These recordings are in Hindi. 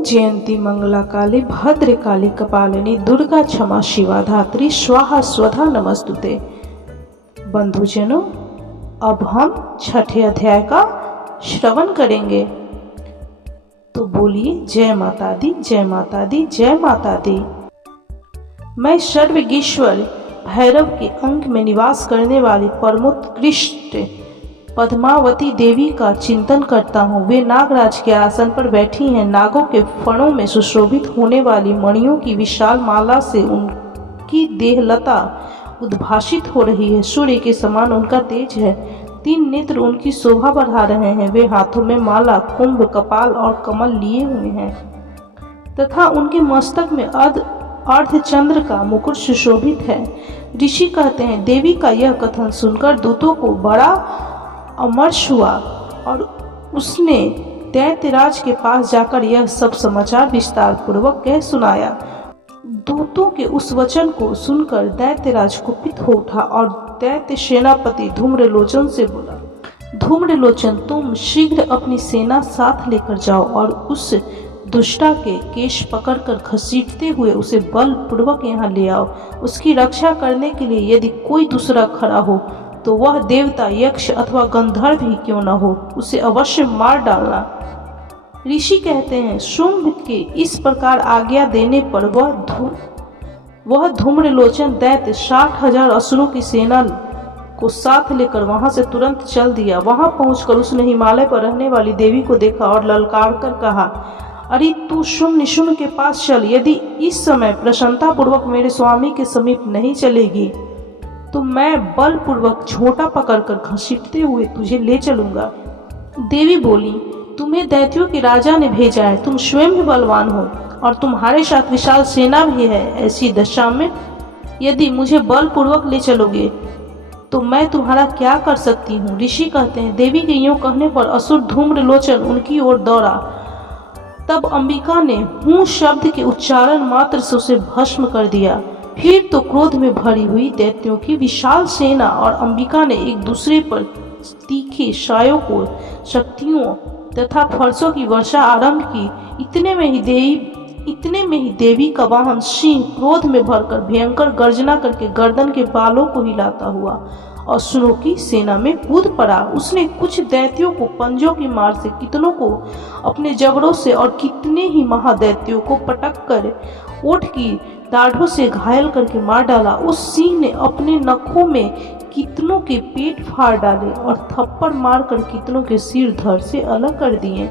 ओम जयंती मंगला काली भद्रकाली कपालिनी दुर्गा क्षमा शिवा धात्री स्वाहा स्वधा नमस्तुते। बंधुजनों, अब हम छठे अध्याय का श्रवण करेंगे, तो बोलिए जय माता दी, जय माता दी, जय माता दी। मैं सर्वज्ञेश्वर भैरव के अंक में निवास करने वाली परमोत्कृष्ट पद्मावती देवी का चिंतन करता हूँ। वे नागराज के आसन पर बैठी हैं। नागों के फणों में सुशोभित होने वाली मणियों की विशाल माला से उनकी देहलता उद्भासित हो रही है। सूर्य के समान उनका तेज है। 3 नेत्र उनकी शोभा बढ़ा रहे हैं। वे हाथों में माला, कुंभ, कपाल और कमल लिए हुए हैं तथा उनके मस्तक में अर्धचंद्र का मुकुट सुशोभित है। ऋषि कहते हैं, देवी का यह कथन सुनकर दूतों को बड़ा अमर्ष हुआ और उसने दैत्यराज के पास जाकर यह सब समाचार विस्तार पूर्वक कह सुनाया। दूतों के उस वचन को सुनकर दैत्यराज कुपित हो उठा और दैत्य सेनापति धूम्रलोचन से बोला, धूम्रलोचन, तुम शीघ्र अपनी सेना साथ लेकर जाओ और उस दुष्टा के केश पकड़कर घसीटते हुए उसे बलपूर्वक यहाँ ले आओ। उसकी रक्षा करने के लिए यदि कोई दूसरा खड़ा हो तो वह देवता, यक्ष अथवा गंधर्व ही क्यों न हो, उसे अवश्य मार डालना। ऋषि कहते हैं, शुंभ के इस प्रकार आज्ञा देने पर वह धूम्रलोचन दैत्य 60,000 असुरों की सेना को साथ लेकर वहां से तुरंत चल दिया। वहां पहुंचकर उसने हिमालय पर रहने वाली देवी को देखा और ललकार कर कहा, अरे तू शुंभ निशुंभ के पास चल। यदि इस समय प्रसन्नता पूर्वक मेरे स्वामी के समीप नहीं चलेगी तो मैं बलपूर्वक झोंटा पकड़कर घसीटते हुए तुझे ले चलूंगा। देवी बोली, तुम्हें दैत्यों के राजा ने भेजा है। तुम स्वयं भी बलवान हो और तुम्हारे साथ विशाल सेना भी है। ऐसी दशा में यदि मुझे बलपूर्वक ले चलोगे तो मैं तुम्हारा क्या कर सकती हूँ। ऋषि कहते हैं, देवी के यूं कहने पर असुर धूम्रलोचन उनकी ओर दौड़ा। तब अंबिका ने हूँ शब्द के उच्चारण मात्र से उसे भस्म कर दिया। फिर तो क्रोध में भरी हुई दैत्यों की विशाल सेना और अंबिका ने एक दूसरे पर तीखे शायों को शक्तियों तथा फरसों की वर्षा आरंभ की। इतने में ही देवी का वाहन सिंह क्रोध में भरकर भयंकर गर्जना करके गर्दन के बालों को हिलाता हुआ असुरों की सेना में कूद पड़ा। उसने कुछ दैत्यों को पंजों की मार से, कितनों को अपने जबड़ों से और कितने ही महादैत्यों को पटक कर ओठ की दाढ़ों से घायल करके मार डाला। उस सिंह ने अपने नखों में कितनों के पेट फाड़ डाले और थप्पड़ मारकर कितनों के सिर धड़ से अलग कर दिए।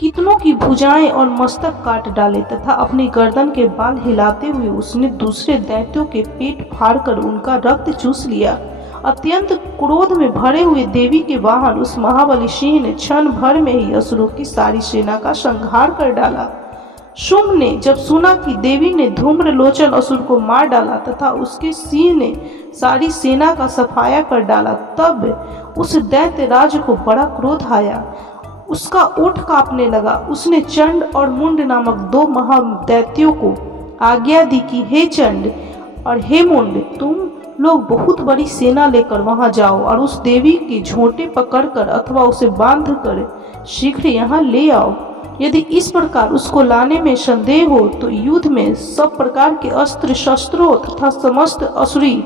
कितनों की भुजाएं और मस्तक काट डाले तथा अपनी गर्दन के बाल हिलाते हुए उसने दूसरे दैत्यों के पेट फाड़कर उनका रक्त चूस लिया। अत्यंत क्रोध में भरे हुए देवी के वाहन उस महाबली सिंह ने क्षण भर में ही असुरों की सारी सेना का संहार कर डाला। शुंभ ने जब सुना कि देवी ने धूम्रलोचन असुर को मार डाला तथा उसके सिंह ने सारी सेना का सफाया कर डाला, तब उस दैत्य राज को बड़ा क्रोध आया। उसका ओठ कांपने लगा। उसने चंड और मुंड नामक 2 महादैत्यों को आज्ञा दी कि हे चंड और हे मुंड, तुम लोग बहुत बड़ी सेना लेकर वहां जाओ और उस देवी के झोंटे पकड़कर अथवा उसे बांधकर शीघ्र यहाँ ले आओ। यदि इस प्रकार उसको लाने में संदेह हो तो युद्ध में सब प्रकार के अस्त्र शस्त्रों तथा समस्त असुरी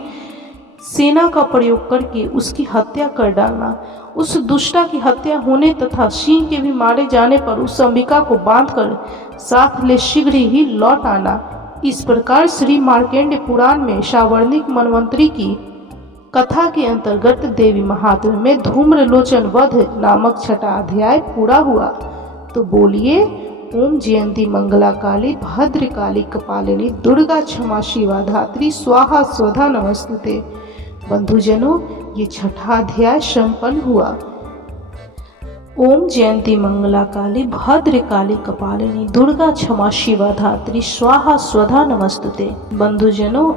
सेना का प्रयोग करके उसकी हत्या कर डालना। उस दुष्टा की हत्या होने तथा सिंह के भी मारे जाने पर उस अंबिका को बांधकर साथ ले शीघ्र ही लौट आना। इस प्रकार श्री मार्कंडेय पुराण में सावर्णिक मनवंतरी की कथा के अंतर्गत देवी महात्म्य में धूम्रलोचन वध नामक 6वां अध्याय पूरा हुआ। तो बोलिए ओम जयंती मंगला काली भद्रकाली कपालिनी दुर्गा क्षमा शिवा धात्री स्वाहा स्वधा नमस्तुते। बंधुजनों, ये 6वां अध्याय संपन्न हुआ। ओम जयंती मंगला काली भद्रकाली कपालिनी दुर्गा क्षमा शिवा धात्री स्वाहा स्वधा नमस्तुते। बंधुजनों,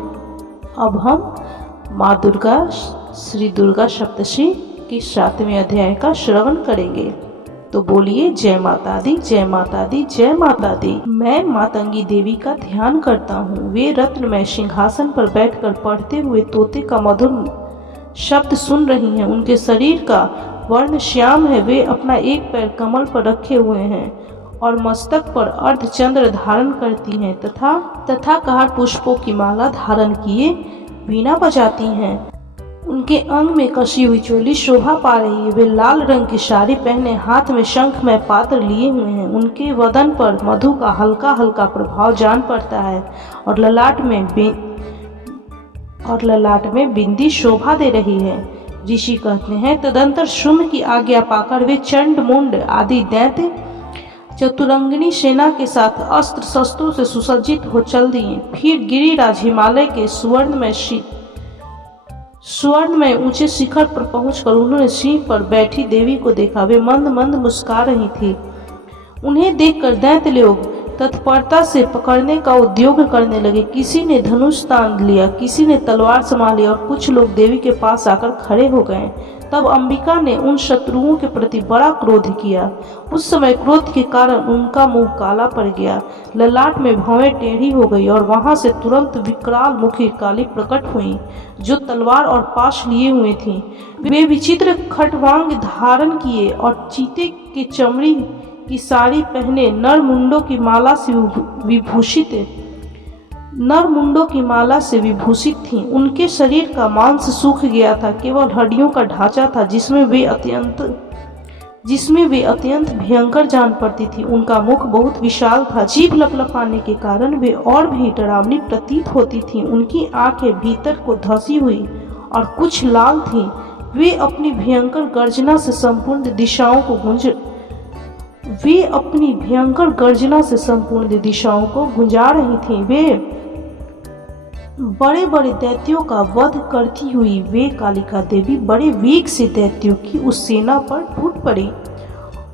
अब हम माँ दुर्गा श्री दुर्गा सप्तशी के 7वें अध्याय का श्रवण करेंगे। तो बोलिए जय माता दी, जय माता दी, जय माता दी। मैं मातंगी देवी का ध्यान करता हूँ। वे रत्नमय सिंहासन पर बैठकर पढ़ते हुए तोते का मधुर शब्द सुन रही हैं। उनके शरीर का वर्ण श्याम है। वे अपना एक पैर कमल पर रखे हुए हैं और मस्तक पर अर्धचंद्र धारण करती हैं तथा कार पुष्पों की माला धारण किए वीणा बजाती हैं। उनके अंग में कसी हुई चोली शोभा पा रही है। वे लाल रंग की साड़ी पहने हाथ में शंखमय पात्र लिए हुए हैं। उनके वदन पर मधु का हल्का हल्का प्रभाव जान पड़ता है और ललाट में बिंदी शोभा दे रही है। ऋषि कहते हैं, तदंतर शुंभ की आज्ञा पाकर वे चंड मुंड आदि दैत्य चतुरंगिनी सेना के साथ अस्त्र शस्त्रों से सुसज्जित हो चल दिए। फिर गिरिराज हिमालय के स्वर्ण में ऊंचे शिखर पर पहुंचकर उन्होंने सिंह पर बैठी देवी को देखा। वे मंद मंद मुस्कुरा रही थी। उन्हें देखकर दैत्य लोग तत्परता से पकड़ने का उद्योग करने लगे। किसी ने धनुष तान लिया, किसी ने तलवार संभाली और कुछ लोग देवी के पास आकर खड़े हो गए। तब अंबिका ने उन शत्रुओं के प्रति बड़ा क्रोध किया। उस समय क्रोध के कारण उनका मुंह काला पड़ गया, ललाट में भौहें टेढ़ी हो गई और वहां से तुरंत विकराल मुखी काली प्रकट हुई, जो तलवार और पाश लिए हुए थीं। वे विचित्र खटवांग धारण किए और चीते की चमड़ी की साड़ी पहने नर मुंडों की माला से विभूषित थीं। उनके शरीर का मांस सूख गया था, केवल हड्डियों का ढांचा था जिसमें वे अत्यंत भयंकर जान पड़ती थी। उनका मुख बहुत विशाल था, जीभ लपलपाने के कारण वे और भी डरावनी प्रतीत होती थीं। उनकी आंखें भीतर को धंसी हुई और कुछ लाल थीं। वे अपनी भयंकर गर्जना से संपूर्ण दिशाओं को गुंजा रही थीं। वे बड़े बड़े दैत्यों का वध करती हुई वे कालिका देवी बड़े वेग से दैत्यों की उस सेना पर टूट पड़ी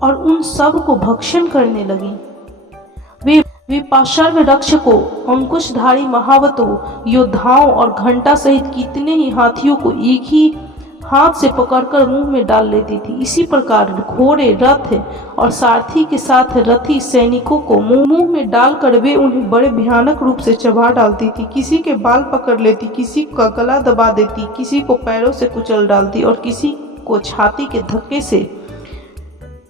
और उन सब को भक्षण करने लगी। वे पाशर्व रक्षकों, अंकुशधारी महावतों, योद्धाओं और घंटा सहित कितने ही हाथियों को एक ही हाथ से पकड़कर मुंह में डाल लेती थी। इसी प्रकार घोड़े, रथ और सारथी के साथ रथी सैनिकों को मुंह में डालकर वे उन्हें बड़े भयानक रूप से चबा डालती थी। किसी के बाल पकड़ लेती, किसी का गला दबा देती, किसी को पैरों से कुचल डालती और किसी को छाती के धक्के से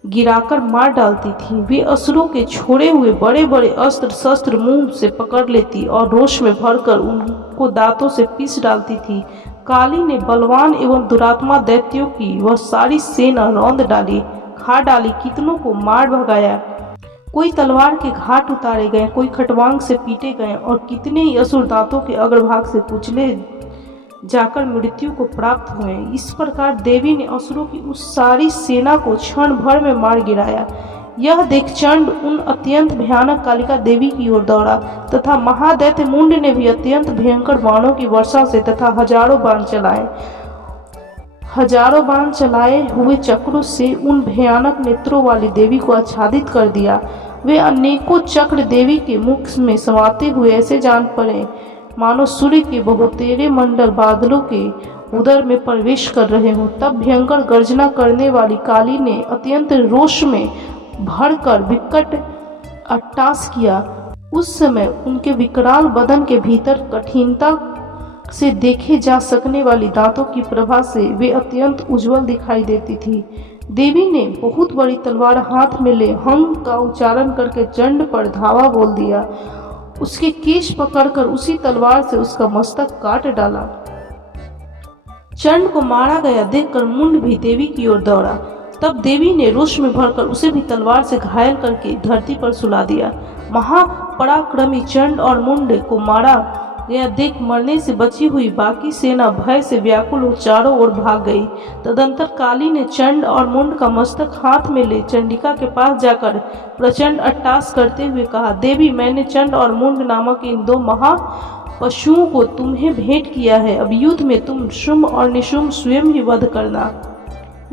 गिराकर मार डालती थी। वे असुरों के छोड़े हुए बड़े बड़े अस्त्र शस्त्र मुंह से पकड़ लेती और रोष में भरकर उनको दांतों से पीस डालती थी। काली ने बलवान एवं दुरात्मा दैत्यों की वह सारी सेना रौंद डाली, खा डाली, कितनों को मार भगाया। कोई तलवार के घाट उतारे गए, कोई खटवांग से पीटे गए और कितने ही असुर दांतों के अग्रभाग से कुचले जाकर मृत्यु को प्राप्त हुए। इस प्रकार देवी ने असुरों की उस सारी सेना को क्षण भर में मार गिराया। यह देख चंड उन अत्यंत भयानक कालिका देवी की ओर दौड़ा तथा महादैत्य मुंड ने भी अत्यंत भयंकर बाणों की वर्षा से तथा हजारों बाण चलाए हुए चक्रों से उन भयानक नेत्रों वाली देवी को आच्छादित कर दिया। वे अनेकों चक्र देवी के मुख में समाते हुए ऐसे जान पड़े मानो सूर्य के बहुतेरे मंडल बादलों के उदर में प्रवेश कर रहे हों। तब भयंकर गर्जना करने वाली काली ने अत्यंत रोष में भरकर विकट अट्टास किया। उस समय उनके विकराल बदन के भीतर कठिनता से देखे जा सकने वाली दांतों की प्रभा से वे अत्यंत उज्जवल दिखाई देती थी। देवी ने बहुत बड़ी तलवार हाथ में ले हम का उच्चारण करके चंड पर धावा बोल दिया। उसके केश पकड़कर उसी तलवार से उसका मस्तक काट डाला। चंड को मारा गया देखकर मुंड भी देवी की ओर दौड़ा। तब देवी ने रोष में भरकर उसे भी तलवार से घायल करके धरती पर सुला दिया। महापराक्रमी चंड और मुंड को मारा गया देख मरने से बची हुई बाकी सेना भय से व्याकुल हो चारों ओर भाग गई। तदंतर काली ने चंड और मुंड का मस्तक हाथ में ले चंडिका के पास जाकर प्रचंड अट्टास करते हुए कहा, देवी, मैंने चंड और मुंड नामक इन दो महा पशुओं को तुम्हें भेंट किया है। अब युद्ध में तुम शुंभ और निशुंभ स्वयं ही वध करना।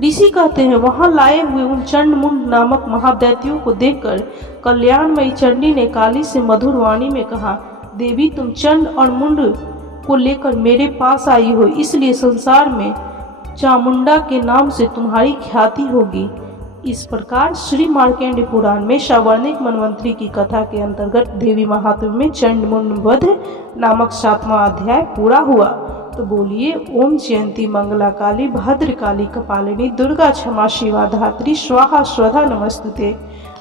ऋषि कहते हैं, वहां लाए हुए उन चंड मुंड नामक महादैत्यों को देखकर कल्याणमयी चंडी ने काली से मधुर वाणी में कहा, देवी, तुम चंड और मुंड को लेकर मेरे पास आई हो, इसलिए संसार में चामुंडा के नाम से तुम्हारी ख्याति होगी। इस प्रकार श्री मार्कंडेय पुराण में सावर्णिक मनवंतरी की कथा के अंतर्गत देवी महात्म्य में चंड मुंड वध नामक 7वां अध्याय पूरा हुआ। तो बोलिए, ओम जयंती मंगला काली भद्रकाली कपालिनी दुर्गा क्षमा शिवा धात्री स्वाहा स्वधा नमस्तुते।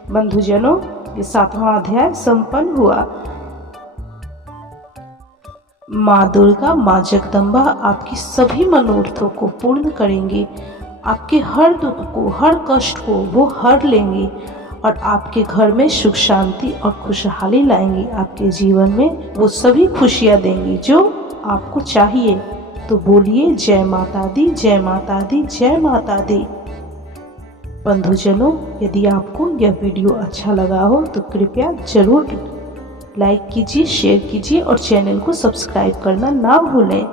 बंधुजनों, ये 7वां अध्याय संपन्न हुआ। माँ दुर्गा, माँ जगदम्बा आपकी सभी मनोरथों को पूर्ण करेंगी। आपके हर दुख को, हर कष्ट को वो हर लेंगी और आपके घर में सुख शांति और खुशहाली लाएंगी। आपके जीवन में वो सभी खुशियाँ देंगी जो आपको चाहिए। तो बोलिए जय माता दी, जय माता दी, जय माता दी। बंधुजनों, यदि आपको यह वीडियो अच्छा लगा हो तो कृपया जरूर लाइक कीजिए, शेयर कीजिए और चैनल को सब्सक्राइब करना ना भूलें।